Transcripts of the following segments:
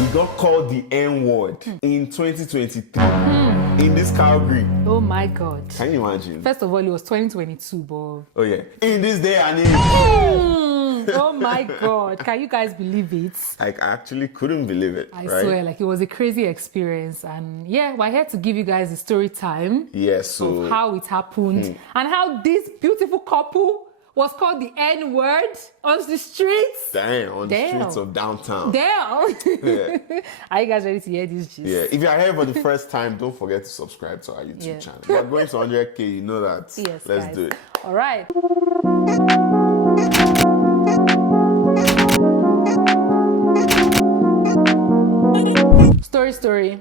We got called the N-word in 2023 in this Calgary. Oh my God. Can you imagine? First of all, it was 2022, but... Oh yeah. In this day and age. Oh my God. Can you guys believe it? I actually couldn't believe it. I swear, like it was a crazy experience. And yeah, we're here to give you guys the story time. Yes, so... of how it happened and how this beautiful couple was called the N-word on the streets. Damn, on the streets of downtown. Damn. Yeah. Are you guys ready to hear this gist? Yeah, if you're here for the first time, don't forget to subscribe to our YouTube channel. We're going to 100K, you know that. Yes, Let's guys. do it. All right.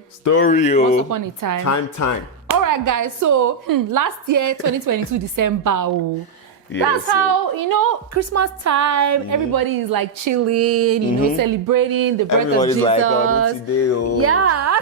Story. Once upon a time. Time. All right, guys. So last year, 2022 December. Oh, Yes, that's how, you know, Christmas time, everybody is like chilling, you know, celebrating the birth Everybody's of Jesus. like, oh, today, oh. Yeah.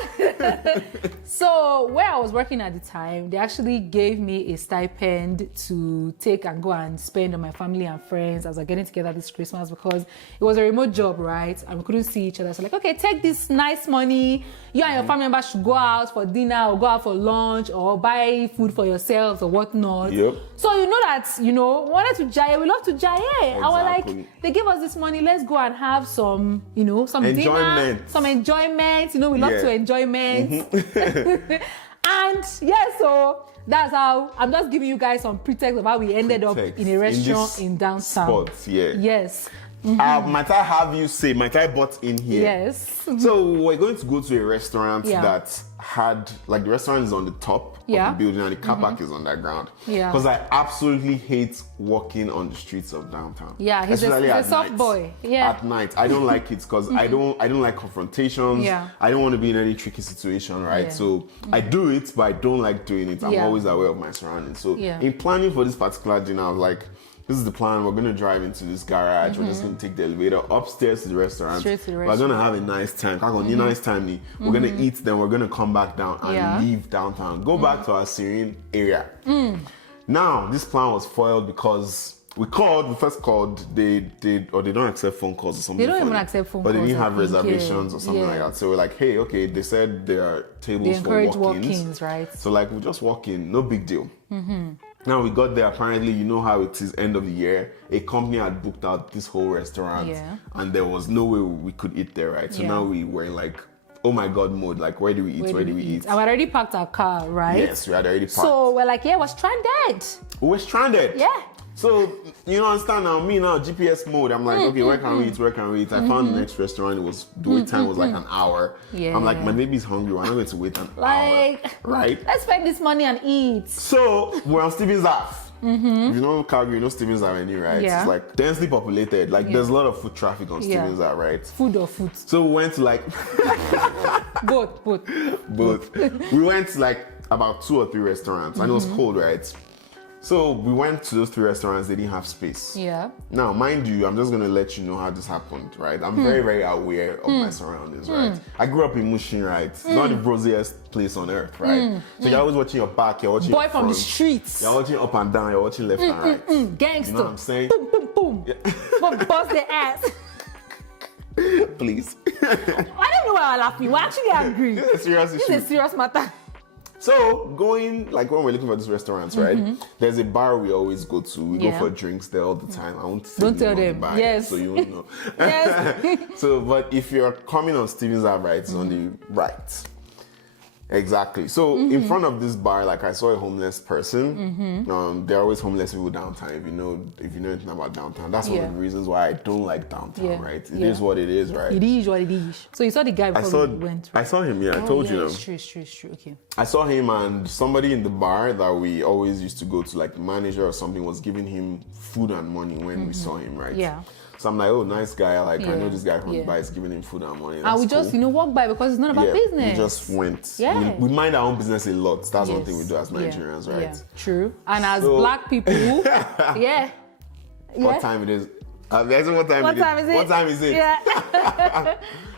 So where I was working at the time, they actually gave me a stipend to take and go and spend on my family and friends as we're getting together this Christmas, because it was a remote job, right? And we couldn't see each other. So like, okay, take this nice money. You and your family members should go out for dinner or go out for lunch or buy food for yourselves or whatnot. Yep. So you know that, you know, wanted to jaye, we love to jaye. Exactly. I was like, they give us this money, let's go and have some, you know, some enjoyment. dinner, some enjoyment. You know, we love to enjoyment. And yeah, so that's how I'm just giving you guys some pretext of how we ended up in a restaurant in downtown. Spots, yeah. Yes. Might I have you say, might I butt in here? Yes. So we're going to go to a restaurant that had, like, the restaurant is on the top of the building and the car park is underground. Yeah. Because I absolutely hate walking on the streets of downtown. Yeah, he's a soft boy. Yeah. At night. I don't like it because I don't like confrontations. Yeah. I don't want to be in any tricky situation, right? Yeah. So I do it, but I don't like doing it. I'm always aware of my surroundings. So in planning for this particular dinner, I was like, this is the plan. We're going to drive into this garage. We're just going to take the elevator upstairs to the restaurant. Straight to the We're going to have a nice time. Nice time. We're going to eat, then we're going to come back down and leave downtown. Go back to our serene area. Now, this plan was foiled because we first called, they don't accept phone calls or something. They don't even accept phone calls. But they didn't have think, reservations or something like that. So we're like, hey, okay, they said there are tables for walk-ins. walk-ins, right? So like, we'll just walk in, no big deal. Now we got there, apparently, you know how it is end of the year. A company had booked out this whole restaurant and there was no way we could eat there, right? So now we were like, oh my God mode, like, where do we eat? Where do we eat? And we already parked our car, right? Yes, we had already parked. So we're like, we're stranded. We're stranded. Yeah. So, you know, understand now, GPS mode, I'm like, okay, where can we eat? I found the next restaurant, the wait time was like an hour. Yeah. I'm like, my baby's hungry, we're not going to wait an hour. Right? Let's spend this money and eat. So, we're on Stevens Ave. If you know Calgary, you know Stevens Avenue, right? Yeah. It's like densely populated. Like there's a lot of foot traffic on Stevens Ave, right? Food or food? So we went to like... Both. We went to like about 2 or 3 restaurants and it was cold, right? So we went to those 3 restaurants, they didn't have space. Yeah. Now, mind you, I'm just going to let you know how this happened, right? I'm very, very aware of my surroundings, right? I grew up in Mushin, right? It's not the rosiest place on earth, right? So you're always watching your back, you're watching boy from the streets. You're watching up and down, you're watching left and right. Gangster. You know what I'm saying? Boom. But bust their ass. Please. I don't know why I'm laughing. We're actually angry. This is a serious issue. This is a serious matter. So going, like when we're looking for these restaurants, right? There's a bar we always go to. We go for drinks there all the time. I won't say don't tell them. The bar, yes. So you won't know. Yes. So, but if you're coming on Stevens Ave, right, it's on the right. Exactly. So in front of this bar, like I saw a homeless person. There are always homeless people downtown. If you know anything about downtown, that's one of the reasons why I don't like downtown. Right? It is what it is. Right? It is what it is. So you saw the guy before we went. Right? I saw him. Yeah, I told you. It's true. Okay. I saw him and somebody in the bar that we always used to go to, like the manager or something, was giving him food and money when we saw him. Right? Yeah. So I'm like, oh, nice guy. Like, I know this guy from the bar is giving him food and money. And we just, walk by because it's not about business. We just went. Yeah. We mind our own business a lot. That's one thing we do as Nigerians, right? Yeah. True. And as black people, What time it is? What time is it? Yeah.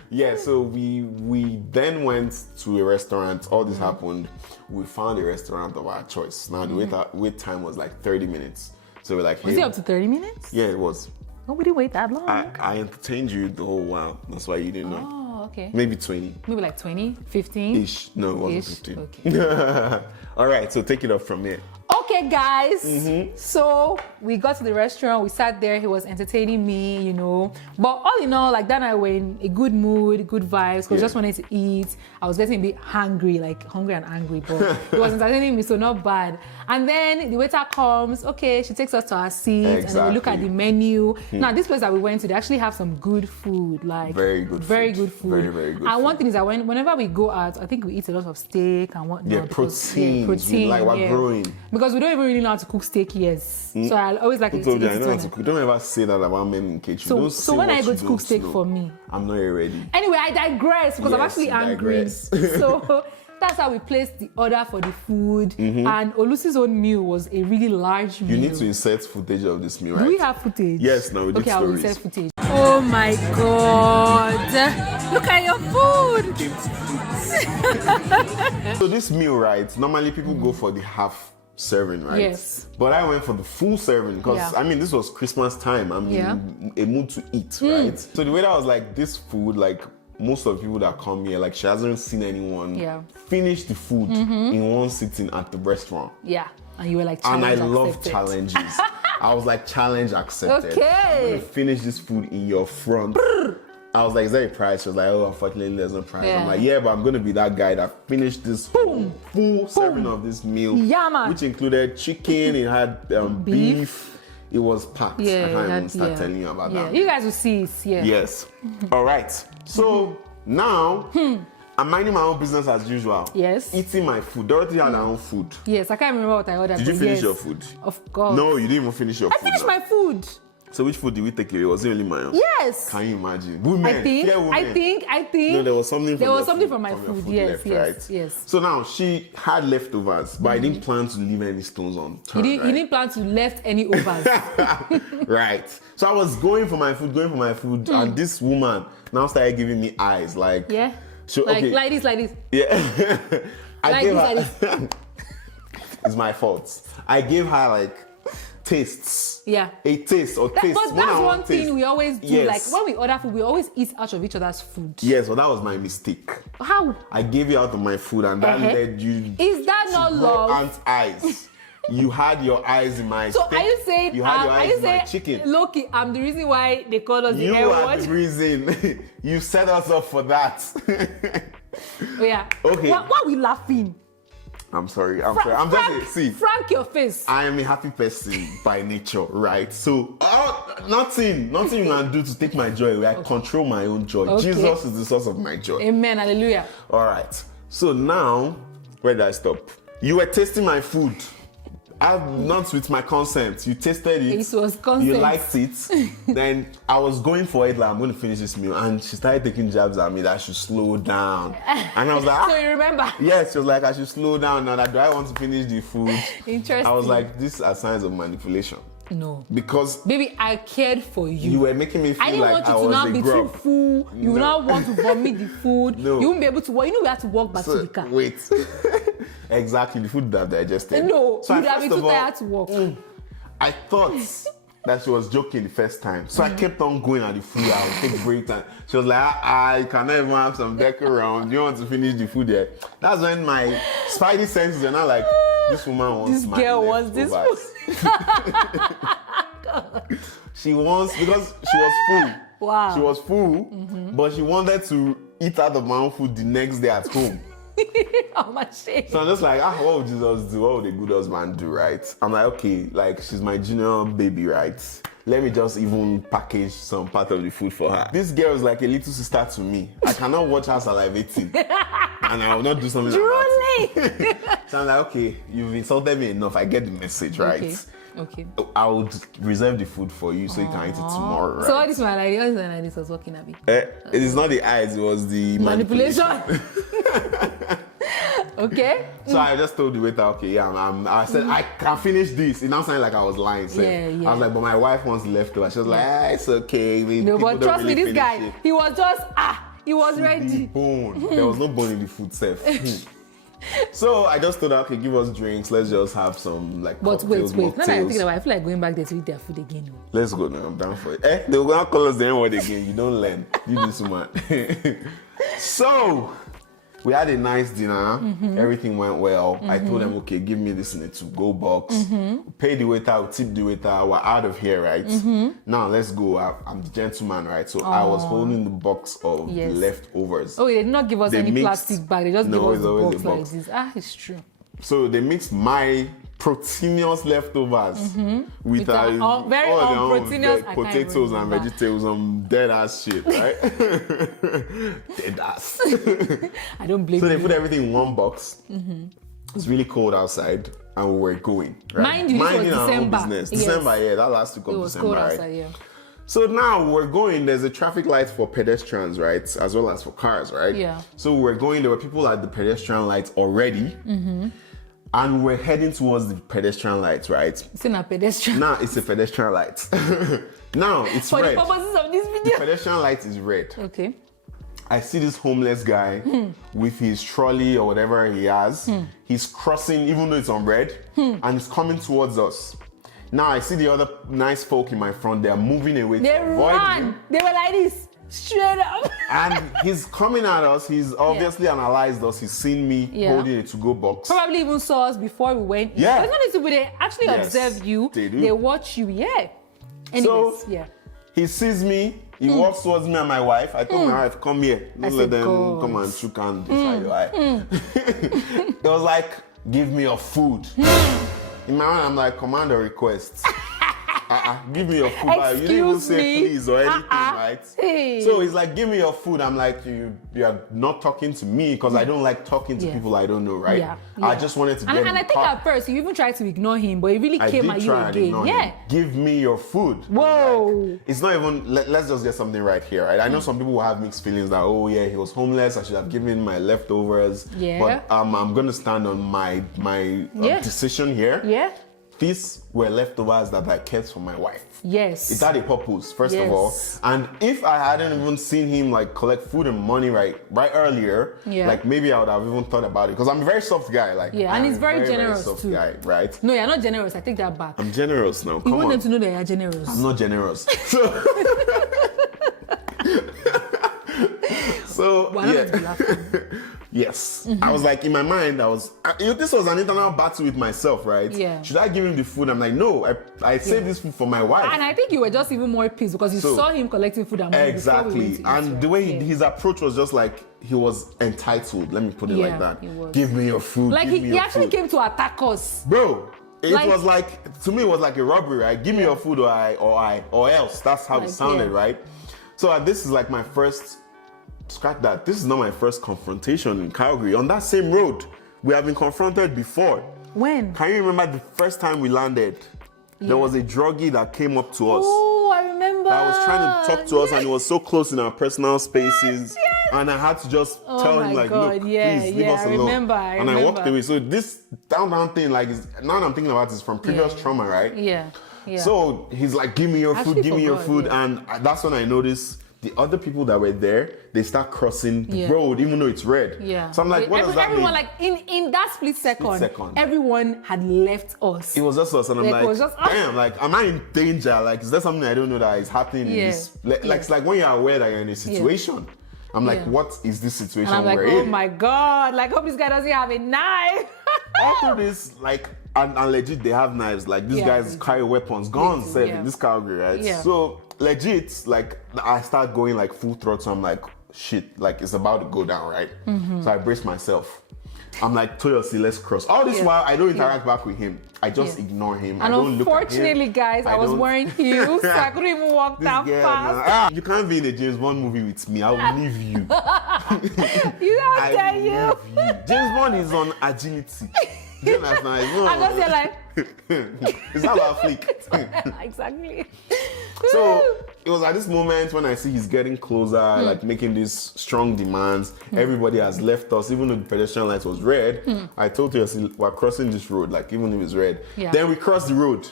Yeah, so we then went to a restaurant. All this happened. We found a restaurant of our choice. Now, the wait time was like 30 minutes. So we're like, hey. Was it up to 30 minutes? Yeah, it was. Nobody wait that long. I entertained you the whole while. That's why you didn't know. Oh, okay. Maybe 20. Maybe like 20, 15? Ish. No, it wasn't Ish. 15. Okay. All right, so take it up from here. Okay, guys. So we got to the restaurant. We sat there. He was entertaining me, you know. But all in all, like that night, we're in a good mood, good vibes. Because just wanted to eat. I was getting a bit hungry and angry. But he was entertaining me, so not bad. And then the waiter comes. Okay, she takes us to our seats, and then we look at the menu. Now, this place that we went to, they actually have some good food, like very good food. Very, very good. And one thing is that whenever we go out, I think we eat a lot of steak and whatnot. Yeah, protein. Like we're growing. Because we don't even really know how to cook steak, yes. So I always like Who it. told you I know how to cook? Don't ever say that about men in kitchen. So when I go to cook steak for me, I'm not ready. Anyway, I digress because I'm actually angry. So that's how we placed the order for the food. And Olus's own meal was a really large meal. You need to insert footage of this meal, right? Do we have footage? Yes, now we did okay, stories. I will insert footage. Oh my God! Look at your food. So this meal, right? Normally people go for the half serving, right? Yes. But I went for the full serving because I mean this was Christmas time. I'm in a mood to eat, right? So the way that I was like, this food, like most of the people that come here, like she hasn't seen anyone finish the food in one sitting at the restaurant. Yeah. And you were like, and I accepted. love challenges. I was like, challenge accepted. Okay. I'm gonna finish this food in your front. I was like, is there a price? She was like, oh, unfortunately, there's no price. I'm like, yeah, but I'm gonna be that guy that finished this full serving of this meal, which included chicken. It had beef. It was packed. Yeah, I can't even start telling you about that. You guys will see it. Yeah. Yes. All right. So now I'm minding my own business as usual. Yes. Eating my food. Dorothy had her own food. Yes, I can't remember what I ordered. Did you finish your food? Of course. No, you didn't even finish your food. I finished my food. So which food did we take away? Was it only my own? Yes. Can you imagine? Women. I think. No, there was something. From my food. Yes, left, yes, right? So now she had leftovers, but I didn't plan to leave any stones unturned. You didn't plan to left any overs. Right. So I was going for my food, and this woman now started giving me eyes, like So, like this. Yeah. I gave her. Like this. It's my fault. I gave her like tastes. Yeah. A taste or taste. But that's one thing we always do. Yes. Like when we order food, we always eat out of each other's food. Yes, well, that was my mistake. How? I gave you out of my food, and that led you. Is that not love? Aunt's eyes. You had your eyes in my steak. So are you saying you had your eyes in my chicken? Loki, I'm the reason why they call us you the Air are Watch. the reason. You set us up for that. Yeah. Okay. Why are we laughing? I'm sorry. I'm just see. Frank your face. I am a happy person by nature, right? So nothing you can do to take my joy away. I control my own joy. Okay. Jesus is the source of my joy. Amen. Hallelujah. All right. So now, where did I stop? You were tasting my food. Not with my consent. You tasted it. It was consent. You liked it. Then I was going for it, like I'm going to finish this meal. And she started taking jabs at me that I should slow down. And I was like, So you remember? Yes, she was like, I should slow down now. That do I want to finish the food? Interesting. I was like, these are signs of manipulation. No. Because baby, I cared for you. You were making me feel I didn't like want you I to was now a be grub. too full. You will not want to vomit the food. No. You won't be able to walk. You know we have to walk back to the car. Wait. Exactly, the food that digested. No, you'd have been too tired to walk. I thought that she was joking the first time. So I kept on going at the food. I would take break time. She was like, I cannot even have some deck around. Do you want to finish the food there? That's when my spidey senses are not like, this woman wants my girl wants this food. She wants, because she was full. Wow. She was full, but she wanted to eat out of my own food the next day at home. Oh my shit. So I'm just like, what would Jesus do? What would a good husband do, right? I'm like, okay, like she's my junior baby, right? Let me just even package some part of the food for her. This girl is like a little sister to me. I cannot watch her salivating. And I will not do something like that. So I'm like, okay, you've insulted me enough. I get the message, right? Okay. I would reserve the food for you so you can eat it tomorrow, right? So all this like this was working at me. It is not the eyes, it was the manipulation. Okay. So I just told the waiter, okay, I said, I can finish this. It now sounded like I was lying. So I was like, but my wife wants leftover. She was like, it's okay. No, but trust me, this guy, he was just, he was ready. Bone. There was no bone in the food, Seth. So I just thought, okay, give us drinks. Let's just have some like But cocktails, wait. Now that I think mocktails. about it, I feel like going back there to eat their food again. Let's go now. I'm down for it. They will not call us the N-word again. You don't learn. You do smart. So we had a nice dinner. Everything went well. I told them, okay, give me this in a to-go box. Pay the waiter, tip the waiter. We're out of here, right? Now let's go. I'm the gentleman, right? So I was holding the box of the leftovers. Oh, they did not give us any plastic bag. They just gave us it's the always box a like box. this. It's true. So they mixed my proteinous leftovers with our very all their own unproteinous, I can't potatoes and remember. vegetables, dead ass shit, right? Dead ass. I don't blame So they you. put everything in one box. It's really cold outside, and we were going. Right? Mind you, this was Minding our own December. business. Yes. December, yeah, that last week of It was December, cold right? outside, yeah. So now we're going, there's a traffic light for pedestrians, right? As well as for cars, right? Yeah. So we're going, there were people at the pedestrian lights already. And we're heading towards the pedestrian lights, right? It's in a pedestrian. Now it's a pedestrian light. Now it's For red. the purposes of this The video. pedestrian light is red. Okay. I see this homeless guy with his trolley or whatever he has. He's crossing, even though it's on red, and he's coming towards us. Now I see the other nice folk in my front. They are moving away They to avoid ran. him. They were like this. Straight up. And he's coming at us. He's obviously analyzed us. He's seen me holding a to-go box. Probably even saw us before we went in. Yeah. There's no need to be they actually observe you. They do. They watch you. Yeah. Anyways, So, he sees me. He walks towards me and my wife. I told my wife, come here. Don't let said, them "God." come and shook hand beside your eye. It was like, give me your food. In my mind, I'm like, command a request. Give me your food. You didn't even say me. please or anything, right? Hey. So he's like, give me your food. I'm like, you are not talking to me because I don't like talking to people I don't know, right? I just wanted to get And I think at first you even tried to ignore him, but he really I came did at you try and again. ignore Yeah. him. Give me your food. Whoa. Like, it's not even, let's just get something right here, right? I know some people will have mixed feelings that, oh yeah, he was homeless. I should have given him my leftovers. Yeah. But I'm going to stand on my decision here. Yeah. These were leftovers that I kept for my wife. Yes. It had a purpose, first of all. Yes. And if I hadn't even seen him like collect food and money right earlier, like maybe I would have even thought about it. Because I'm a very soft guy. Like, Yeah, and I'm he's very very generous soft too. guy, right? No, you're not generous. I take that back. I'm generous now. You Come want on. them to know that you're generous. I'm not generous. So Why not yeah. be laughing? Yes. I was like, in my mind, this was an internal battle with myself, right? Yeah. Should I give him the food? I'm like, no, I saved this food for my wife. And I think you were just even more pissed because you saw him collecting food and money before we went Exactly. to eat, And right? the way his approach was just like, he was entitled. Let me put it like that. he was. Give me your food. Like give me he your actually food. came to attack us. Bro, it Like- was like, to me, it was like a robbery, right? Give me your food or else. That's how it sounded, right? So this is like my first, scratch that. This is not my first confrontation in Calgary. On that same road, we have been confronted before. When? Can you remember the first time we landed? There was a druggie that came up to us. Oh, I remember. That was trying to talk to us, and it was so close in our personal spaces. Yes. And I had to just tell him, my like, God, look, yeah, please leave us I alone. remember. And I walked away. So this down thing, like, now I'm thinking about is from previous trauma, right? Yeah. So he's like, give me your food, Actually give me your forgot, food. yeah. And that's when I noticed the other people that were there, they start crossing the Yeah. road, even though it's red. Yeah. So I'm like, what does that everyone, mean? like in that split second, second. everyone had left us. It was just us, and I'm Like, like, it was just us. damn, like, am I in danger? Like, is there something I don't know that is happening in this? Like, it's like when you're aware that you're in a situation. I'm like, what is this situation And I'm like, we're oh in? my God, like, hope this guy doesn't have a knife. After this, like, and legit, they have knives. Like, these guys carry weapons, guns, in this Calgary, right? Yeah. So, legit, like, I start going like full throttle. So I'm like, shit, like, it's about to go down, right? So I brace myself. I'm like, Toyosi, let's cross. All this while, I don't interact back with him. I just ignore him. And I don't look at him. unfortunately, guys, I was don't- wearing heels, so I couldn't even walk that This girl, fast. you can't be in a James Bond movie with me. I will leave you. You have I to tell will you. leave you. James Bond is on agility. Do you understand? It's not I just feel like, it's not about flick. exactly. So it was at this moment when I see he's getting closer, like making these strong demands. Everybody has left us, even though the pedestrian light was red. I told you, we're crossing this road, like even if it's red. Yeah. Then we cross the road.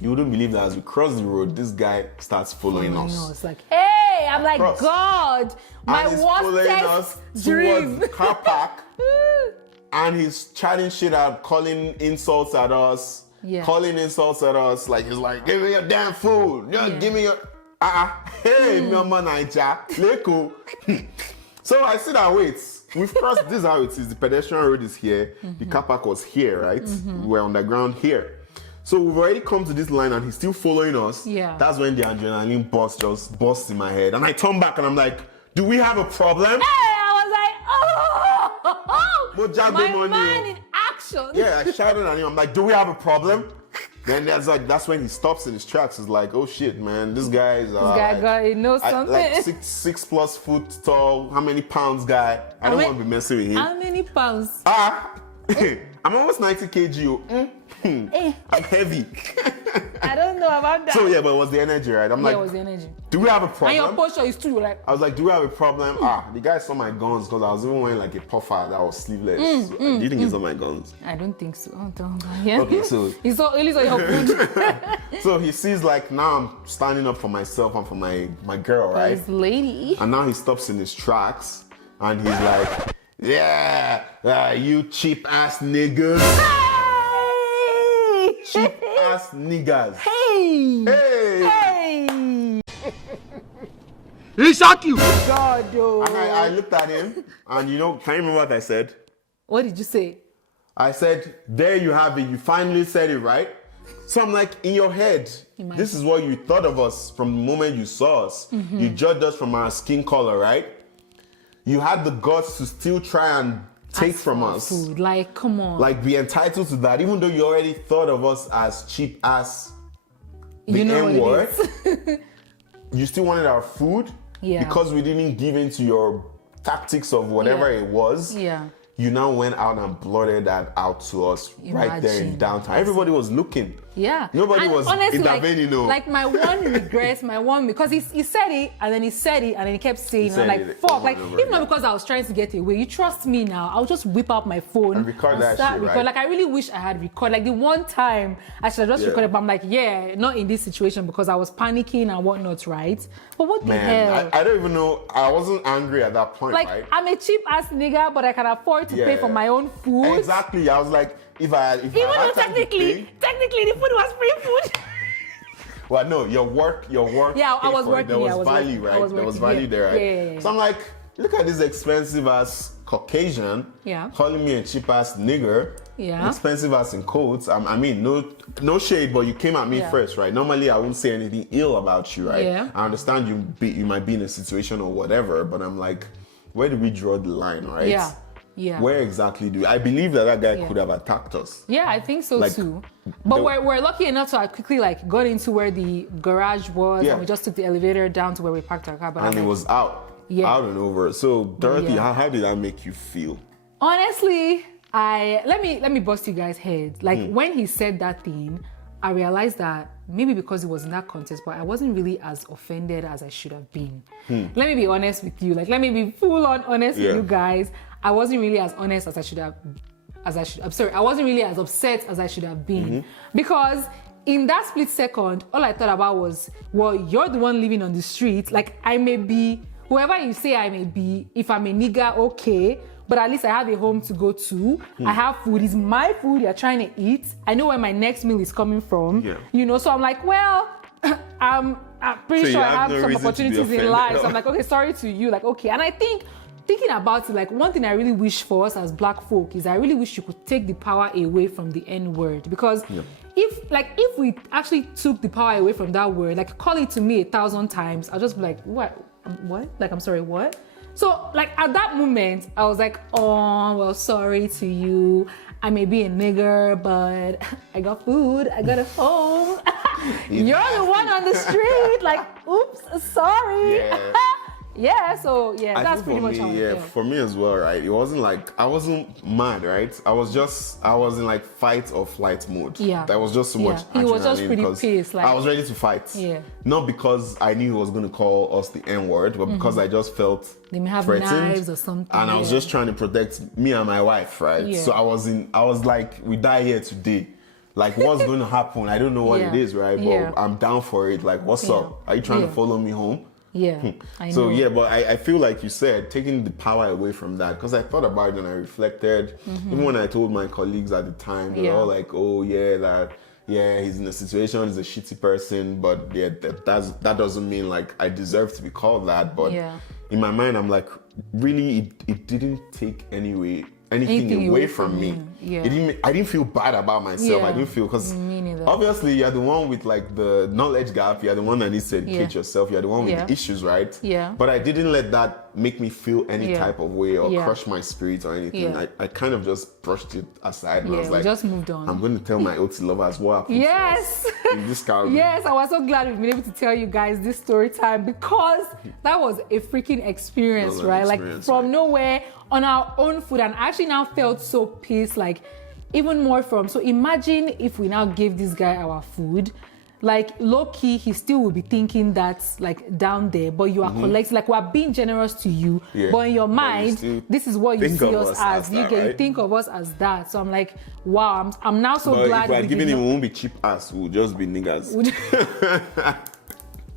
You wouldn't believe that as we cross the road, this guy starts following us. It's like, hey, I'm like, cross. God, my And he's following us worst dream. towards car park. And he's chatting shit out, calling insults at us. Yeah. Calling insults at us. Like, he's like, give me your damn food. Yeah. Give me your... Hey, Mama Naija. Leko. So I sit and wait. We've crossed, this is how it is. The pedestrian road is here. The car park was here, right? We're on the ground here. So we've already come to this line and he's still following us. Yeah. That's when the adrenaline burst just burst in my head. And I turn back and I'm like, do we have a problem? Hey, I was like, oh, Mojago my money. man in action. Yeah, I shouted at him. I'm like, do we have a problem? Then that's when he stops in his tracks. He's like, oh shit, man, this guy is He knows something. like 6+ foot tall. How many pounds guy? I don't want to be messing with him. How many pounds? I'm almost 90 kg. I'm heavy. I don't know about that. So yeah, but it was the energy, right? I'm it like, was the energy. do we have a And problem? your posture is too like. I was like, do we have a problem? The guy saw my guns because I was even wearing like a puffer that was sleeveless. Do you think he saw my guns? I don't think so. Oh, don't. Yeah. Okay, so he saw only saw your food. so he sees like now I'm standing up for myself and for my girl, right? His lady. And now he stops in his tracks and he's like, yeah, you cheap ass niggas. Hey! Cheap ass niggas. Hey! Hey! He shock you. God, oh. And I looked at him and can you remember what I said? What did you say? I said, there you have it. You finally said it, right? So I'm like, in your head, this is what you thought of us from the moment you saw us. You judged us from our skin color, right? You had the guts to still try and take from us. Food. Like, come on. Like, be entitled to that, even though you already thought of us as cheap ass, the N-word. You still wanted our food? Yeah. Because we didn't give in to your tactics of whatever it was. Yeah. You now went out and blurted that out to us right there in downtown. Everybody was looking. Yeah. Nobody was honestly, intervening. Like my one regret, because he said it and then he said it and then he kept saying, He I'm said like, it fuck. over Like, and over even not again. because I was trying to get away. You trust me now. I'll just whip out my phone And record that start shit, record. right? Like, I really wish I had recorded. Like, the one time I should have just recorded, but I'm like, yeah, not in this situation because I was panicking and whatnot, right? But what the hell? Man, I don't even know. I wasn't angry at that point, Like, right? I'm a cheap ass nigga, but I can afford to pay for my own food. Exactly. I was like, if I Even though technically the food was free food. Well, no, your work. Yeah, I was working. There was I was value, working. right? I was There was working, value there, right? Yeah. So I'm like, look at this expensive ass Caucasian calling me a cheap ass nigger. Yeah. Expensive ass in quotes. I mean, no shade, but you came at me first, right? Normally, I wouldn't say anything ill about you, right? Yeah. I understand you might be in a situation or whatever, but I'm like, where do we draw the line, right? Yeah. Yeah. Where exactly do I believe that guy could have attacked us? Yeah, I think so Like, too. But we're lucky enough to have quickly got into where the garage was, and we just took the elevator down to where we parked our car. And it was out and over. So Dorothy, how did that make you feel? Honestly, let me bust you guys' head. Like when he said that thing, I realized that maybe because it was in that context, but I wasn't really as offended as I should have been. Let me be honest with you. Like, let me be full on honest with you guys. I wasn't really as honest as I should have. I'm sorry. I wasn't really as upset as I should have been because in that split second, all I thought about was, well, you're the one living on the street. Like, I may be whoever you say I may be. If I'm a nigga, okay. But at least I have a home to go to. I have food. It's my food you're trying to eat. I know where my next meal is coming from. Yeah. So I'm like, well, I'm pretty sure I have some opportunities in life. So I'm like, okay, sorry to you. Like, okay. And I think, thinking about it, like one thing I really wish for us as black folk is I really wish you could take the power away from the N-word. Because if we actually took the power away from that word, like call it to me 1,000 times, I'll just be like, what? Like, I'm sorry, what? So, like, at that moment, I was like, oh, well, sorry to you. I may be a nigger, but I got food. I got a home. You're the one on the street. Like, oops, sorry. So that's pretty much how I feel. For me as well, right? It wasn't like, I wasn't mad, right? I was in like fight or flight mode. Yeah. There was just so much He was just pretty pissed. Like, I was ready to fight. Yeah. Not because I knew he was going to call us the N-word, but because I just felt they may have threatened, knives or something. and I was just trying to protect me and my wife, right? Yeah. So I was like, we die here today. Like, what's going to happen? I don't know what it is, right? But I'm down for it. Like, what's up? Are you trying to follow me home? Yeah, I know. So yeah, but I feel like you said, taking the power away from that, because I thought about it and I reflected. Even when I told my colleagues at the time, they were all like, "Oh yeah, he's in a situation, he's a shitty person," but yeah, that doesn't mean like I deserve to be called that. But in my mind, I'm like, really, it didn't take anything away from me. Yeah. I didn't feel bad about myself. Yeah. I didn't feel, because Me neither. obviously you're the one with like the knowledge gap, you're the one that needs to educate yourself, you're the one with the issues, right? Yeah. But I didn't let that make me feel any type of way or crush my spirit or anything. Yeah. I kind of just brushed it aside and I was we like, just moved on. I'm going to tell my OT lovers what happened Yes. to us in this Calgary. Yes, I was so glad we've been able to tell you guys this story time, because that was a freaking experience, right? Like from nowhere, on our own food, and I actually now felt so pissed, like even more from. So imagine if we now gave this guy our food, like low key, he still will be thinking that's like down there, but you are collecting, like we're being generous to you, but in your mind, this is what you see us as. You think of us as that. So I'm like, wow, I'm now so glad. If we're giving him, we won't be cheap ass, we'll just be niggas.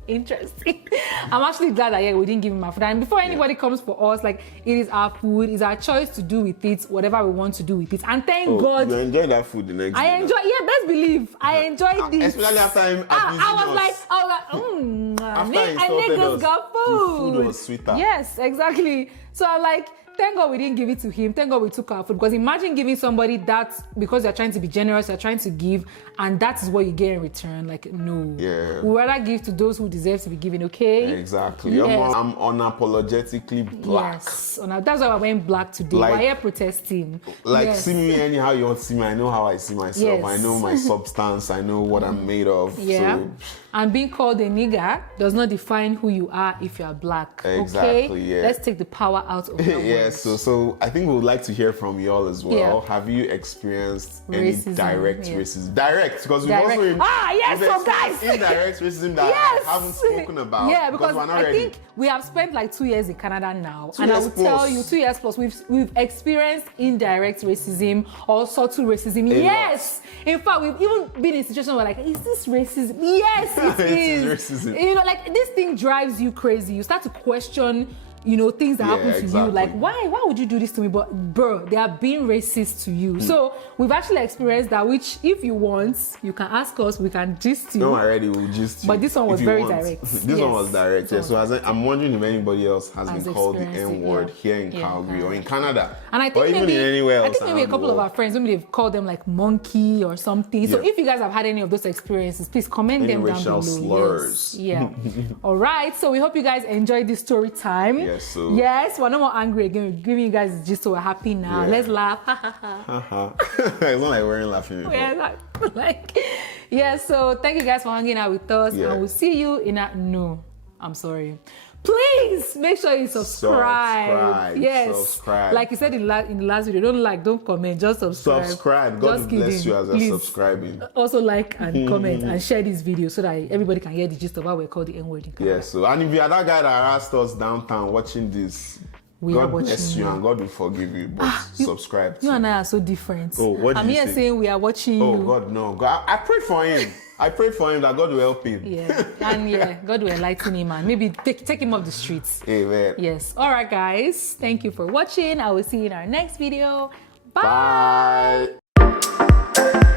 Interesting. I'm actually glad that we didn't give him our food. And before anybody comes for us, like, it is our food, it's our choice to do with it whatever we want to do with it. And thank God. You enjoy that food the next day. I enjoy, best believe I enjoyed this. Especially after him. I was like, niggas got food. The food was sweeter. Yes, exactly. So I'm like, thank God we didn't give it to him. Thank God we took our food. Because imagine giving somebody that because you're trying to be generous, you're trying to give, and that is what you get in return. Like, no. Yeah. We rather give to those who deserve to be given, okay? Exactly. Yes. I'm unapologetically black. Yes. That's why I went black today. Like, we're here protesting. Like, see me anyhow you want to see me. I know how I see myself. Yes. I know my substance. I know what I'm made of. Yeah. So, and being called a nigger does not define who you are if you are black. Exactly, okay? yeah. Let's take the power out of that yeah, word. so I think we would like to hear from you all as well. Yeah. Have you experienced Racism, any direct yeah. racism? Direct, because we've Direct. also Yes, we've so guys. indirect racism that Yes. I haven't spoken about. Yeah, because we're not I ready. think we have spent like 2 years in Canada now, 2 and I years will plus. tell you, 2 years plus, we've experienced indirect racism or subtle racism. Yes, in fact, we've even been in situations where like, is this racism? Yes, it is. Racism. You know, like this thing drives you crazy. You start to question, you know, things that happen to you. Like, why would you do this to me? But bro, they are being racist to you. So we've actually experienced that, which if you want, you can ask us, we can gist you. No, already we'll gist you. But this one was if you very want. direct. This one was direct. Yeah. So I'm wondering if anybody else has been called the experienced it, N-word here in Calgary or in Canada. And I think or even in anywhere else. I think maybe a couple of our friends, maybe they've called them like monkey or something. So if you guys have had any of those experiences, please comment them down below. Slurs. Yes. Yeah. All right. So we hope you guys enjoyed this story time. Yes. So yes, we're no more angry again. We're giving you guys the gist, so we're happy now. Yeah. Let's laugh. It's not like we're laughing. Yeah. So thank you guys for hanging out with us, and we'll see you in a I'm sorry. Please make sure you subscribe. Yes. Subscribe. Like you said in the last video, don't comment, just subscribe. Subscribe. God bless you as you're subscribing. Also like and comment and share this video so that everybody can hear the gist of how we're called the N-word in Canada. Yes. So, and if you are that guy that harassed us downtown watching this, God bless you and God will forgive you. But subscribe. You and I are so different. Oh, what did I'm you here say? saying we are watching you. Oh God, no. God, I prayed for him. I prayed for him that God will help him. Yeah, and God will enlighten him and maybe take him off the streets. Amen. Yes. All right, guys. Thank you for watching. I will see you in our next video. Bye. Bye.